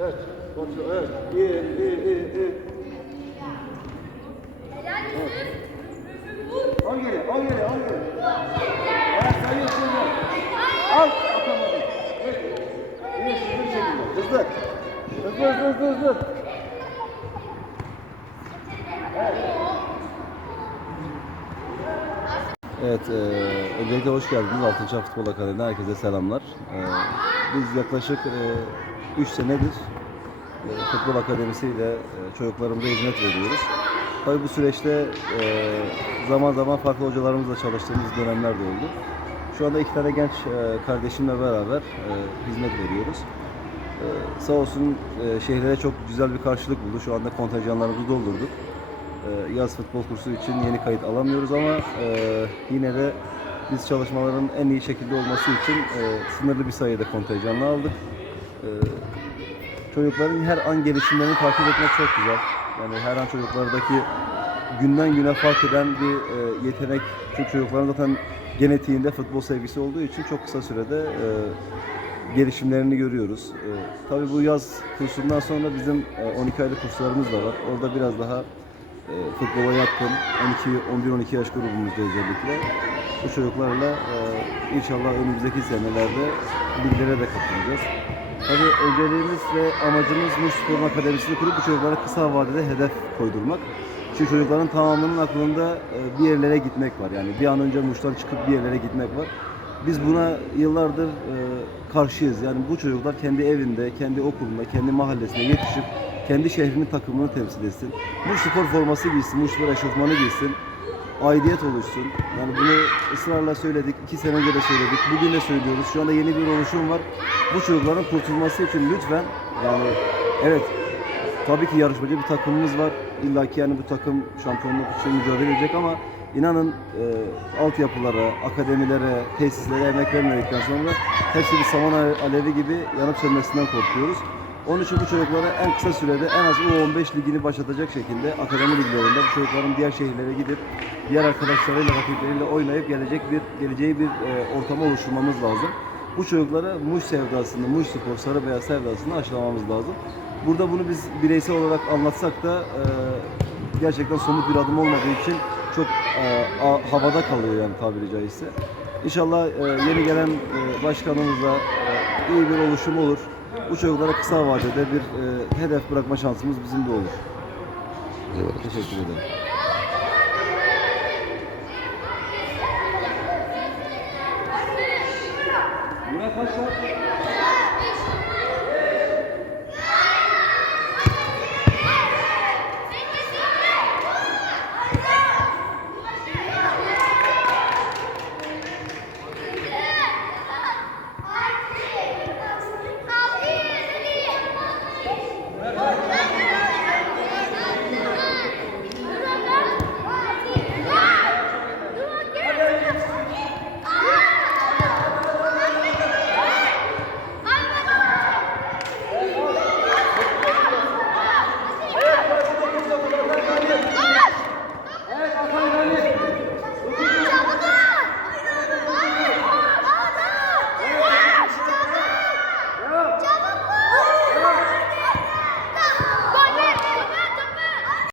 Evet. Kontrol. Evet. İyi, iyi, iyi, iyi. Al geri, al geri, al geri. Evet, sayıyorsun ya. Al, atamadın. Evet. İyi, hızlı. Hızlı. Hızlı, hızlı, hızlı, hızlı. Evet, e, öncelikle hoş geldiniz Altınçay Futbol Akademi'ne herkese selamlar. E, biz yaklaşık 3 senedir e, Futbol Akademisi ile e, çocuklarımıza hizmet veriyoruz. Tabii bu süreçte e, zaman zaman farklı hocalarımızla çalıştığımız dönemler de oldu. Şu anda iki tane genç e, kardeşimle beraber e, hizmet veriyoruz. E, sağ olsun e, şehirlere çok güzel bir karşılık buldu. Şu anda kontenjanlarımızı doldurduk. Ee, yaz futbol kursu için yeni kayıt alamıyoruz ama e, yine de biz çalışmaların en iyi şekilde olması için e, sınırlı bir sayıda kontenjanla aldık. E, çocukların her an gelişimlerini takip etmek çok güzel. Yani her an çocuklardaki günden güne fark eden bir e, yetenek. Çünkü çocukların zaten genetiğinde futbol sevgisi olduğu için çok kısa sürede e, gelişimlerini görüyoruz. E, tabii bu yaz kursundan sonra bizim e, 12 aylık kurslarımız da var. Orada biraz daha futbola yatkın 12 11-12 yaş grubumuzda özellikle bu çocuklarla e, inşallah önümüzdeki senelerde liglere de katılacağız. Tabii önceliğimiz ve amacımız Muş Spor'un akademisini kurup bu çocuklara kısa vadede hedef koydurmak. Çünkü çocukların tamamının aklında e, bir yerlere gitmek var. Yani bir an önce Muş'tan çıkıp bir yerlere gitmek var. Biz buna yıllardır e, karşıyız. Yani bu çocuklar kendi evinde, kendi okulunda, kendi mahallesinde yetişip kendi şehrinin takımını temsil etsin. Muş Spor forması giysin, Muş Spor eşofmanı giysin. Aidiyet oluşsun. Yani bunu ısrarla söyledik. iki sene önce de söyledik. Bugün de söylüyoruz. Şu anda yeni bir oluşum var. Bu çocukların kurtulması için lütfen yani evet Tabii ki yarışmacı bir takımımız var. İlla ki yani bu takım şampiyonluk için mücadele edecek ama inanın e, altyapılara, akademilere, tesislere emek vermedikten sonra hepsi bir saman ale- alevi gibi yanıp sönmesinden korkuyoruz. Onun için bu çocuklara en kısa sürede en az U15 ligini başlatacak şekilde akademi liglerinde bu çocukların diğer şehirlere gidip diğer arkadaşlarıyla, rakipleriyle oynayıp gelecek bir geleceği bir e, ortamı oluşturmamız lazım. Bu çocuklara Muş sevdasını, Muş Spor, Sarı Beyaz sevdasını aşılamamız lazım. Burada bunu biz bireysel olarak anlatsak da e, gerçekten somut bir adım olmadığı için çok e, a- havada kalıyor yani tabiri caizse. İnşallah e, yeni gelen e, başkanımızla e, iyi bir oluşum olur bu çocuklara kısa vadede bir e, hedef bırakma şansımız bizim de olur. Eyvallah. Teşekkür ederim. Murat Başlar.